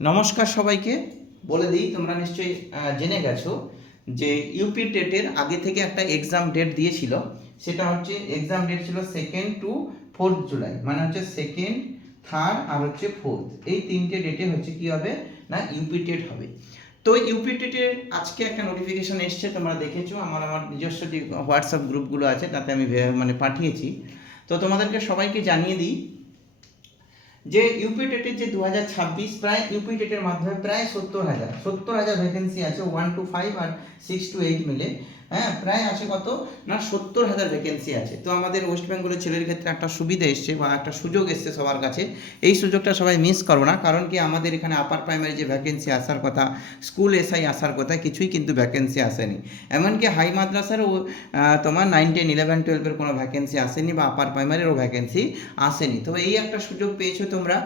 নমস্কার সবাইকে। বলে দিই, তোমরা নিশ্চয়ই জেনে গেছো যে ইউপি টেটের আগে থেকে একটা এক্সাম ডেট দিয়েছিল। সেটা হচ্ছে এক্সাম ডেট ছিল 2nd to 4th জুলাই, মানে হচ্ছে 2nd, 3rd আর হচ্ছে 4th, এই তিনটে ডেটে হচ্ছে কি হবে না ইউপি টেট হবে। তো ইউপি টেটের আজকে একটা নোটিফিকেশন এসছে, তোমরা দেখেছো। আমার নিজস্ব যে হোয়াটসঅ্যাপ গ্রুপগুলো আছে তাতে আমি পাঠিয়েছি। তো তোমাদেরকে সবাইকে জানিয়ে দিই যে ইউপি টেটের যে 2026 প্রায় ইউপি টেটের মাধ্যমে প্রায় 70,000 ভ্যাকেন্সি আছে, 1 to 5 আর 6 to 8 মিলে। হ্যাঁ, প্রায় আছে কত না 70,000 ভ্যাকেন্সি আছে। তো আমাদের ওয়েস্ট বেঙ্গলের ছেলের ক্ষেত্রে একটা সুবিধা এসছে বা একটা সুযোগ এসছে সবার কাছে। এই সুযোগটা সবাই মিস করো না, কারণ কি আমাদের এখানে আপার প্রাইমারি যে ভ্যাকেন্সি আসার কথা, স্কুল এসআই আসার কথা, কিছুই কিন্তু ভ্যাকেন্সি আসেনি। এমনকি হাই মাদ্রাসারও তোমার 9, 10, 11, 12-এর কোনো ভ্যাকেন্সি আসেনি বা আপার প্রাইমারিরও ভ্যাকেন্সি আসেনি। তো এই একটা সুযোগ পেয়েছো তোমরা।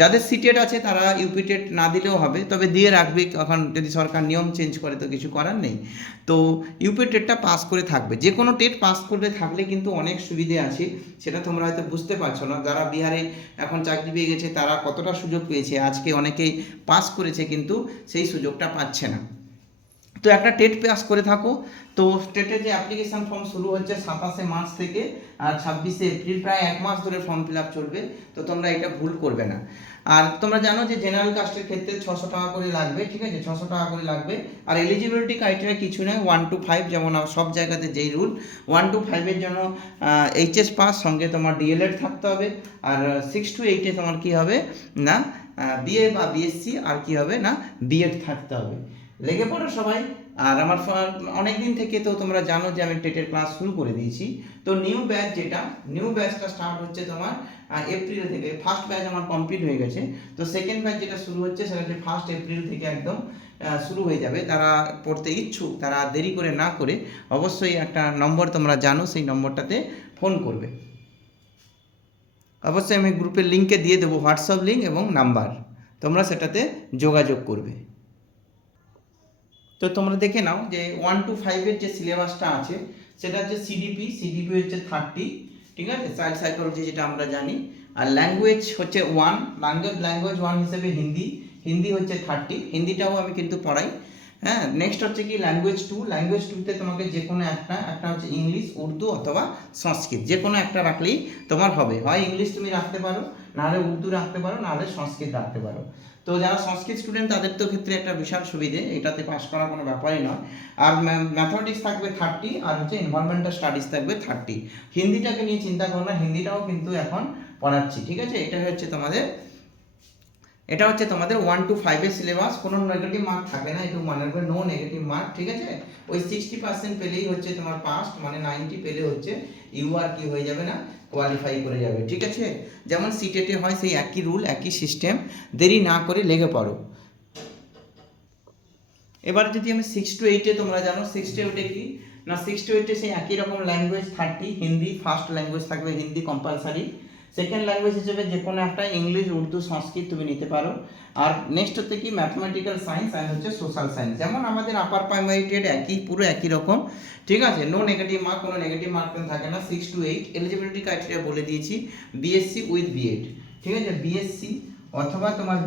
যাদের সিটেড আছে তারা ইউপি টেট না দিলেও হবে, তবে দিয়ে রাখবে। এখন যদি সরকার নিয়ম চেঞ্জ করে তো কিছু করার নেই। তো ইউপি টেটটা পাস করে থাকবে। যে কোনো টেট পাস করে থাকলে কিন্তু অনেক সুবিধে আছে, সেটা তোমরা হয়তো বুঝতে পারছো না। যারা বিহারে এখন চাকরি পেয়ে গেছে তারা কতটা সুযোগ পেয়েছে, আজকে অনেকেই পাস করেছে কিন্তু সেই সুযোগটা পাচ্ছে না। তো একটা টেট পাস করে থাকো। তো টেটের যে অ্যাপ্লিকেশান ফর্ম শুরু হচ্ছে 27শে মার্চ থেকে, আর 26শে এপ্রিল, প্রায় 1 মাস ধরে ফর্ম ফিল আপ চলবে। তো তোমরা এটা ভুল করবে না। আর তোমরা জানো যে জেনারেল কাস্টের ক্ষেত্রে 600 টাকা করে লাগবে, ঠিক আছে, 600 টাকা করে লাগবে। আর এলিজিবিলিটি ক্রাইটেরিয়া কিছু নয়, 1 to 5, যেমন সব জায়গাতে যেই রুল। 1 to 5-এর জন্য এইচএস পাস, সঙ্গে তোমার ডিএলএড থাকতে হবে। আর 6 to 8-এ তোমার কি হবে না বিএ বা বিএসসি, আর কি হবে না বিএড থাকতে হবে। লেগে পড়ো সবাই। আর আমার অনেক দিন থেকে তো তোমরা জানো যে আমি টেটের ক্লাস শুরু করে দিয়েছি। তো নিউ ব্যাচটা স্টার্ট হচ্ছে তোমার এপ্রিল থেকে। ফার্স্ট ব্যাচ আমার কমপ্লিট হয়ে গেছে। তো সেকেন্ড ব্যাচ যেটা শুরু হচ্ছে সেটা হচ্ছে 1 এপ্রিল থেকে একদম শুরু হয়ে যাবে। তারা পড়তে ইচ্ছুক তারা দেরি করে না করে অবশ্যই একটা নম্বর তোমরা জানো, সেই নম্বরটাতে ফোন করবে। অবশ্যই আমি গ্রুপের লিঙ্কে দিয়ে দেবো হোয়াটসঅ্যাপ লিঙ্ক এবং নাম্বার, তোমরা সেটাতে যোগাযোগ করবে। তো তোমরা দেখে নাও যে 1 to 5-এর যে সিলেবাসটা আছে সেটা হচ্ছে সিডিপি হচ্ছে 30, ঠিক আছে, চাইল্ড সাইকোলজি যেটা আমরা জানি। আর ল্যাঙ্গুয়েজ হচ্ছে 1, ল্যাঙ্গুয়েজ 1 হিসেবে হিন্দি হচ্ছে 30, হিন্দিটাও আমি কিন্তু পড়াই। হ্যাঁ, নেক্সট হচ্ছে কি ল্যাঙ্গুয়েজ 2, ল্যাঙ্গুয়েজ 2-তে তোমাকে যে কোনো একটা হচ্ছে ইংলিশ, উর্দু অথবা সংস্কৃত, যে কোনো একটা রাখলেই তোমার হবে। হয় ইংলিশ তুমি রাখতে পারো, নাহলে উর্দু রাখতে পারো, নাহলে সংস্কৃত রাখতে পারো। তো যারা সংস্কৃত স্টুডেন্ট তাদের তো ক্ষেত্রে একটা বিশাল সুবিধে, এটাতে পাস করা কোনো ব্যাপারই নয়। আর ম্যাথমেটিক্স থাকবে 30, আর হচ্ছে এনভায়রনমেন্টাল স্টাডিজ থাকবে 30। হিন্দিটাকে নিয়ে চিন্তা করো না, হিন্দিটাও কিন্তু এখন পড়াচ্ছি, ঠিক আছে। এটা হচ্ছে তোমাদের 1 to 5-এর সিলেবাস। কোনো নেগেটিভ মার্ক থাকে না, একটু মনে রাখবে, নো নেগেটিভ মার্ক, ঠিক আছে। ওই 60% পেলেই হচ্ছে তোমার পাস, মানে 90 পেলে হচ্ছে ইউ আর কি হয়ে যাবে না কোয়ালিফাই করে যাবে, ঠিক আছে। যেমন সিটেটে হয় সেই একই রুল, একই সিস্টেম। দেরি না করে লেগে পড়ো। এবার যদি আমি 6 to 8-এ, তোমরা জানো 6 to 8-এ কি না, 6 to 8-এ সেই একই রকম ল্যাঙ্গুয়েজ 30, হিন্দি ফার্স্ট ল্যাঙ্গুয়েজ থাকবে, হিন্দি কম্পালসারি। সেকেন্ড ল্যাঙ্গুয়েজ হিসেবে যে কোনো একটা ইংলিশ, উর্দু, সংস্কৃত তুমি নিতে পারো। আর নেক্সট হচ্ছে কি ম্যাথমেটিক্যাল সায়েন্স আর হচ্ছে সোশ্যাল সায়েন্স, যেমন আমাদের আপার প্রাইমারি টেট পুরো একই রকম, ঠিক আছে। নো নেগেটিভ মার্ক, কোনো নেগেটিভ মার্ক থাকে না। 6 to 8 এলিজিবিলিটি ক্রাইটেরিয়া বলে দিয়েছি, বিএসসি উইথ বিএড, ঠিক আছে, বিএসসি অথবা তোমার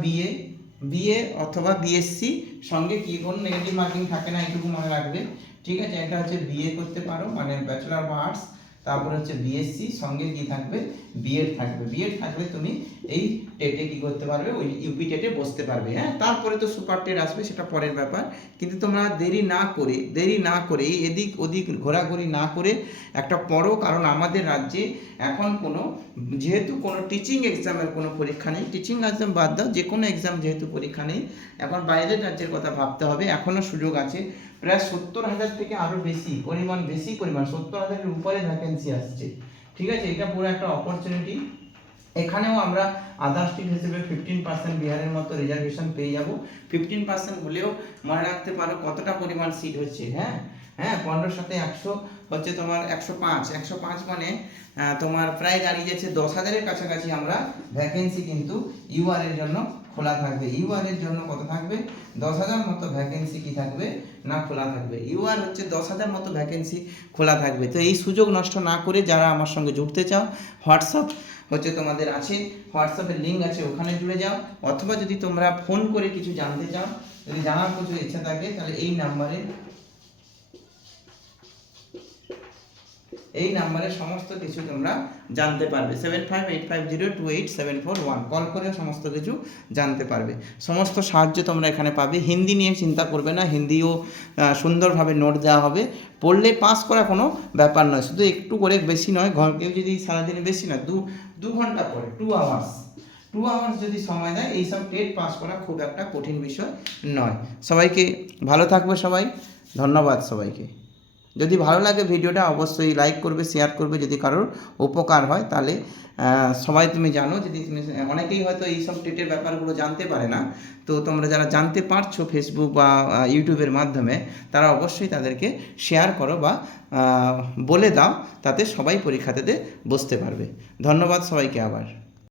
বিএ অথবা বিএসসি, সঙ্গে কি কোনো নেগেটিভ মার্কিং থাকে না, এইটুকু মনে রাখবে, ঠিক আছে। এটা হচ্ছে বিএ করতে পারো, মানে ব্যাচেলার অফ আর্টস, তারপরে হচ্ছে বিএসসি, সঙ্গে কি থাকবে বিএড থাকবে। বিএড থাকলে তুমি এই টেটে কি করতে পারবে, ওই ইউপি টেটে বসতে পারবে। হ্যাঁ, তারপরে তো সুপার টেট আসবে, সেটা পরের ব্যাপার। কিন্তু তোমরা দেরি না করে এদিক ওদিক ঘোরাঘুরি না করে একটা পড়ো, কারণ আমাদের রাজ্যে এখন যেহেতু কোনো টিচিং এক্সামের কোনো পরীক্ষা নেই, টিচিং এক্সাম বাদ দাও, যে কোনো এক্সাম যেহেতু পরীক্ষা নেই, এখন বাইরের রাজ্যের কথা ভাবতে হবে। এখনও সুযোগ আছে, প্রায় 70,000 থেকে আরও বেশি পরিমাণ 70,000-এর উপরে ভ্যাকেন্সি আসছে, ঠিক আছে। এটা পুরো একটা অপরচুনিটি। এখানেও আমরা আদার স্টেট হিসেবে 15% বিহারের মতো রিজার্ভেশন পেয়ে যাব। 15% হলেও মনে রাখতে পারো কতটা পরিমাণ সিট হচ্ছে। হ্যাঁ, 15 সাথে 100 হচ্ছে তোমার 105 মানে তোমার প্রায় দাঁড়িয়ে যাচ্ছে 10,000-এর কাছাকাছি আমরা ভ্যাকেন্সি কিন্তু ইউআর এর জন্য খোলা থাকবে। ইউআর এর জন্য কত থাকবে, 10,000 মতো ভ্যাকেন্সি কি থাকবে না খোলা থাকবে। ইউআর হচ্ছে 10,000 মতো ভ্যাকেন্সি খোলা থাকবে। তো এই সুযোগ নষ্ট না করে যারা আমার সঙ্গে জুড়তে চাও, হোয়াটসঅ্যাপ হচ্ছে তোমাদের আছে, হোয়াটসঅ্যাপের লিঙ্ক আছে, ওখানে জুড়ে যাও। অথবা যদি তোমরা ফোন করে কিছু জানতে চাও, যদি জানার কিছু ইচ্ছা থাকে, তাহলে এই নাম্বারে সমস্ত কিছু তোমরা জানতে পারবে। 7585028741 কল করে সমস্ত কিছু জানতে পারবে। সমস্ত সাহায্য তোমরা এখানে পাবে। হিন্দি নিয়ে চিন্তা করবে না, হিন্দিও সুন্দরভাবে নোট দেওয়া হবে। পড়লে পাস করা কোনো ব্যাপার নয়, শুধু একটু করে, বেশি নয়। কেউ যদি সারাদিনে বেশি না, 2 ঘন্টা পড়ে, 2 আওয়ার্স যদি সময় দেয়, এইসব টেট পাস করা খুব একটা কঠিন বিষয় নয়। সবাইকে ভালো থাকবে সবাই, ধন্যবাদ সবাইকে। যদি ভালো লাগে ভিডিওটা অবশ্যই লাইক করবে, শেয়ার করবে। যদি কারোর উপকার হয় তাহলে সবাই তুমি জানো, যদি তুমি, অনেকেই হয়তো এইসব টেটের ব্যাপারগুলো জানতে পারে না, তো তোমরা যারা জানতে পারছো ফেসবুক বা ইউটিউবের মাধ্যমে, তারা অবশ্যই তাদেরকে শেয়ার করো বা বলে দাও, তাতে সবাই পরীক্ষাতে বসতে পারবে। ধন্যবাদ সবাইকে আবার।